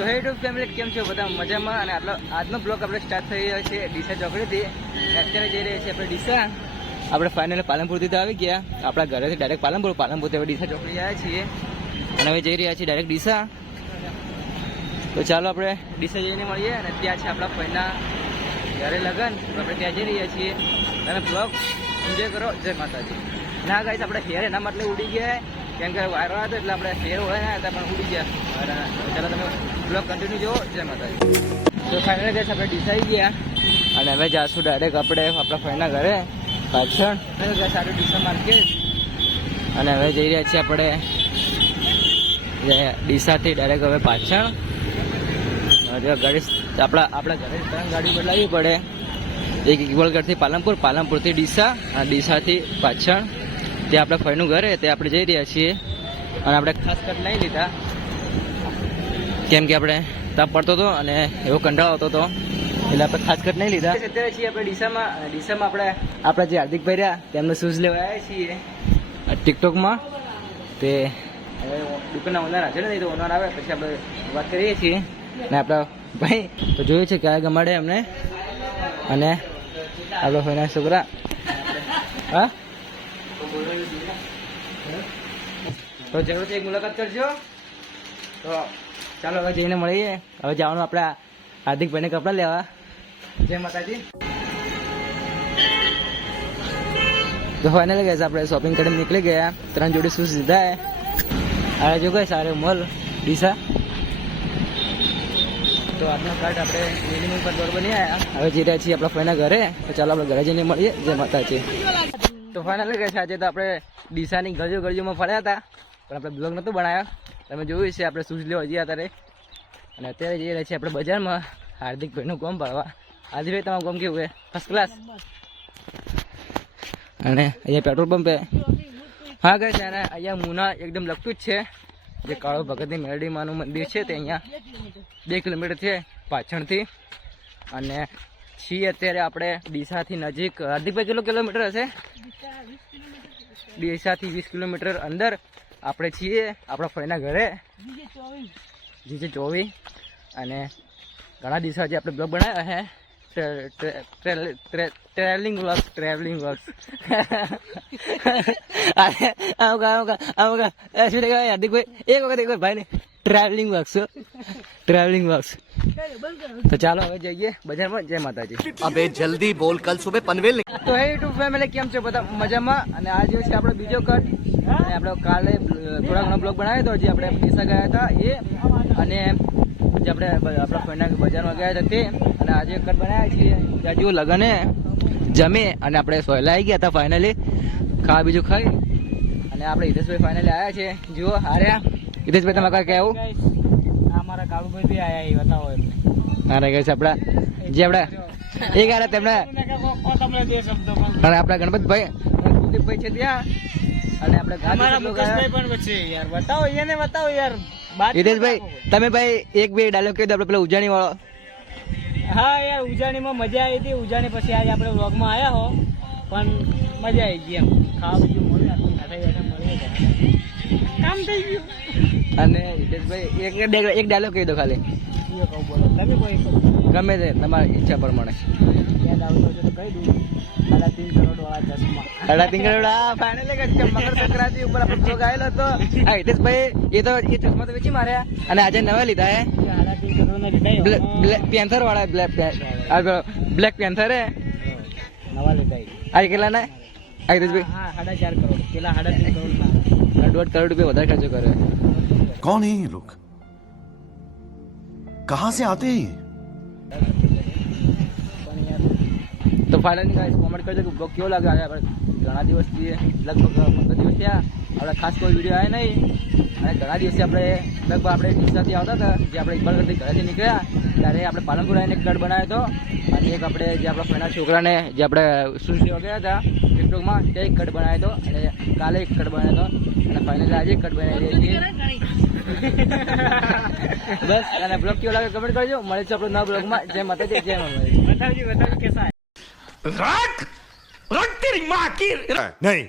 તો હે YouTube family કેમ છો બધા મજામાં? અને આજનો બ્લોગ આપણે સ્ટાર્ટ થઈ રહ્યો છે ડીસા ચોકડીથી. અત્યારે જઈ રહ્યા છીએ આપણે ડીસા. આપણે ફાઇનલી પાલનપુરથી તો આવી ગયા, આપણા ઘરેથી ડાયરેક્ટ પાલનપુરથી હવે ડીસા ચોકડી આવ્યા છીએ અને હવે જઈ રહ્યા છીએ ડાયરેક્ટ ડીસા. તો ચાલો આપણે ડીસા જઈને મળીએ. અને ત્યાં છે આપણા ફઈના ઘરે લગન, તો આપણે ત્યાં જઈ રહ્યા છીએ. તમે બ્લોગ એન્જોય કરો. જય માતાજી. ના ગાઈસ, આપણે હેર એના માટે ઉડી ગયા, કેમ કે વાયરો હતો એટલે આપણે હેર હોય ને હતા પણ ઉડી ગયા. ચાલો તમે બ્લોગ કન્ટિન્યુ જુઓ. જય માતાજી. તો ફાઇનલી ગાઈસ આપણે ડીસા આવી ગયા અને હવે જાશું ડાયરેક્ટ આપણે આપણા ફઈના ઘરે પાછળ. ગાઈસ આટલું ડીસા માર્કેટ અને હવે જઈ રહ્યા છીએ આપણે ડીસાથી ડાયરેક્ટ હવે પાછળ. ગાડી આપણા ઘરે 3 ગાડી બદલાવી પડે. એક ઇકબાલગઢથી પાલનપુરથી ડીસા અને ડીસાથી પાછળ. ત્યાં આપણે ફઈનું ઘરે તે આપણે જઈ રહ્યા છીએ. અને આપણે ખાસ કટ નહીં લીધા કેમ કે આપણે તાપ પડતો હતો અને એવો કંટાળો આવતો હતો એટલે આપણે ખાસ કટ નહીં લીધા. અત્યારે છીએ આપણે ડીસામાં આપણા જે હાર્દિકભાઈ રહ્યા તેમનો શૂઝ લેવા આવ્યા છીએ ટિકટોકમાં. તે હવે દુકાનના ઓનર હાજર નથી, તો ઓનર આવે પછી આપણે વાત કરીએ છીએ. ને આપણા ભાઈ તો જોયું છે ક્યારે ગમાડે અમને. અને આપણો ફઈના છોકરા હા તો જરૂરથી એક મુલાકાત કરજો. તો ચાલો હવે જઈને મળીએ. હવે જવાનું આપણા હાર્દિકભાઈને કપડાં લેવા. જય માતાજી. તો ફાઇનલી ગઈ આપણે શોપિંગ કરીને નીકળી ગયા. 3 જોડી શૂઝ લીધા. હવે જો ગઈ સારો મોલ ડીસા. તો આજનો કાર્ડ આપણે મિનિમમ પર દોડ બની આવ્યા. હવે જઈ રહ્યા છીએ આપણા ફઈના ઘરે. તો ચાલો આપણે ઘરે જઈને મળીએ. જય માતાજી. તો ફાઇનલી ગઈ આજે તો આપણે ડીસાની ગળીઓમાં ફર્યા હતા પણ આપણે બ્લોગ નહોતો બનાવ્યો. તમે જોયું છે આપણે શૂઝ લેવા જઈએ અત્યારે. અને અત્યારે જઈ રહ્યા છીએ આપણે બજારમાં હાર્દિકભાઈનું ગોમ ભરવા. હાર્દિકભાઈ તમારું ગોમ કેવું છે? First class. અને અહીંયા પેટ્રોલ પંપે હા ગઈ છે. અને અહીંયા મુના એકદમ લગતું જ છે. જે કાળો ભગતની મેરડી માનું મંદિર છે તે અહીંયા 2 કિલોમીટર છે પાછળથી. અને છીએ અત્યારે આપણે ડીસાથી નજીક. હાર્દિકભાઈ કેટલો કિલોમીટર હશે? ડીસાથી 20 કિલોમીટર અંદર આપણે છીએ આપણા ફઈના ઘરે જીજે 24. અને ઘણા દિવસો હજી આપણે બ્લોગ બનાવ્યા છે ટ્રાવેલિંગ વ્લોગ્સ હાર્દિકભાઈ એક વખત ભાઈને ટ્રાવેલિંગ વ્લોગ્સ. તો ચાલો હવે જઈએ બજારમાં. જય માતાજી. અબે જલ્દી બોલ, કલ સુબહ પનવેલ. તો હે યુટ્યુબ ફેમિલી કેમ છો બધા મજામાં? અને આજે છે આપણો બીજો કટ. અને આપણે કાલે થોડા ઘણો બ્લોગ બનાવ્યો હતો જે આપણે ડીસા ગયા હતા એ. અને જે આપણે આપણા ફઈના બજારમાં ગયા હતા તે. અને આજે કટ બનાવ્યા છીએ. હજુ લગને જમે અને આપણે સોયલા આવી ગયા હતા ફાઇનલી ખાવા બીજું ખાઈ. અને આપણે હિતેશભાઈ ફાઇનલી આવ્યા છે. જુઓ હાર્યા હિતેશભાઈ તમે કાંઈ કહેવું? અમારા કાળુભાઈ બી આયા બતાવો એમને. હારે કહે છે આપણા જે આપણા એ ગયા તેમને. અને આપણા ગણપતભાઈ કુલદીપભાઈ છે ત્યાં. અને આપણે બતાવો એને બતાવો યાર. હિતેશભાઈ તમે ભાઈ 1-2 ડાયલોગ કહી દો આપણે પેલા ઉજાણી વાળો. હા યાર, ઉજાણીમાં મજા આવી હતી. ઉજાણી પછી આજે આપણે વ્લોગમાં આવ્યા હો પણ મજા આવી ગઈ. એમ ખાવા બીજું મળ્યું કામ થઈ ગયું. અને હિતેશભાઈ એક ડાયલોગ કહી દો ખાલી. તમે કોઈ ગમે તે તમારી ઈચ્છા પ્રમાણે. યાદ આવતો હશે તો કહી દઉં. 3.5 કરોડ વાળા ચશ્મા. 3.5 કરોડ ફાઇનલી મકર સંક્રાંતિ ઉપર આપણો બ્લોગ આવેલો હતો. હા હિતેશભાઈ એ ચશ્મા તો વેચી માર્યા અને આજે નવા લીધા હે 3.5 કરોડ ના લીધા. પેન્થર વાળા બ્લેક પેન્થર હે નવા લીધા. આજે કેટલા ના હિતેશભાઈ? હા 4.5 કરોડ. પેલા 3.5 કરોડ ના. 1.5 કરોડ રૂપિયા વધારે ખર્ચો કરે. कौन है ये लोग? कहां से आते हैं? તો ફાઇનલી ગાઈસ કોમેન્ટ કરજો કે બ્લોગ કેવો લાગે. આજે આપણે ઘણા દિવસથી લગભગ 15 દિવસ થયા આપણે ખાસ કોઈ વિડીયો આવ્યા નહીં. અને ઘણા દિવસથી આપણે લગભગ આપણે ડીસાથી આવતા હતા જે આપણે ઇકબાલગઢથી ઘરેથી નીકળ્યા ત્યારે આપણે પાલનપુર આવીને એક કટ બનાવ્યો હતો. અને એક આપણે જે આપણા ફઈના છોકરાને જે આપણે શૂઝ લેવા ગયા હતા ટિકટોકમાં તે એક કટ બનાવ્યો હતો. અને કાલે એક કટ બનાવ્યો હતો. અને ફાઇનલી આજે એક કટ બનાવી દઈએ છીએ. બસ. અને બ્લોગ કેવો લાગે કમેન્ટ કરજો. મળે છે આપણે નવા બ્લોગમાં. જય માતાજી. જય માતાજી. બતાવજો કેસા रट तेरी माँ की नहीं